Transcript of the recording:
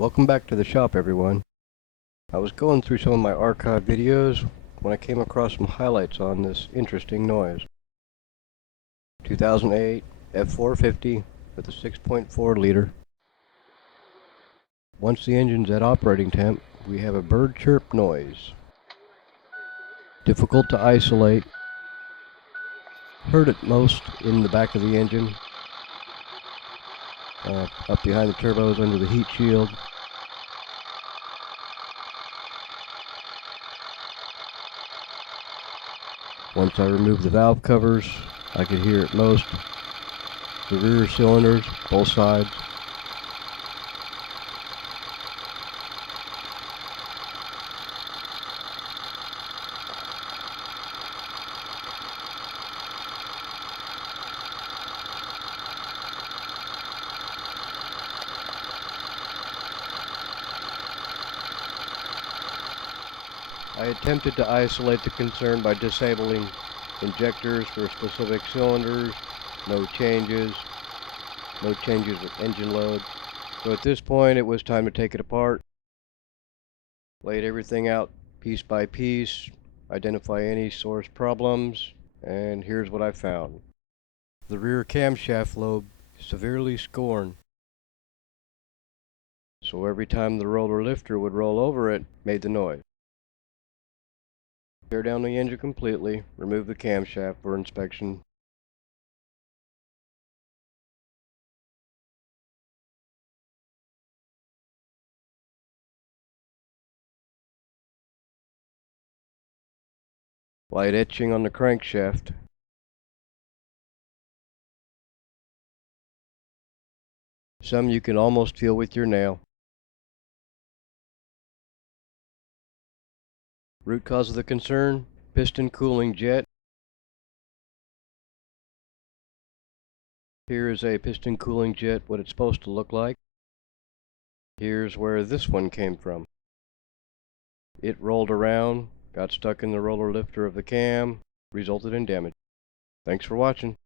Welcome back to the shop, everyone. I was going through some of my archive videos when I came across some highlights on this interesting noise. 2008 F450 with a 6.4 liter. Once the engine's at operating temp, we have a bird chirp noise. Difficult to isolate. Heard it most in the back of the engine, up behind the turbos under the heat shield. Once I removed the valve covers, I could hear it most. The rear cylinders, both sides. I attempted to isolate the concern by disabling injectors for specific cylinders, no changes with engine load. So at this point it was time to take it apart, laid everything out piece by piece, identify any source problems, and here's what I found. The rear camshaft lobe severely scorn, so every time the roller lifter would roll over it, made the noise. Tear down the engine completely, remove the camshaft for inspection. Light etching on the crankshaft. Some you can almost feel with your nail. Root cause of the concern, piston cooling jet. Here is a piston cooling jet, what it's supposed to look like. Here's where this one came from. It rolled around, got stuck in the roller lifter of the cam, resulted in damage. Thanks for watching.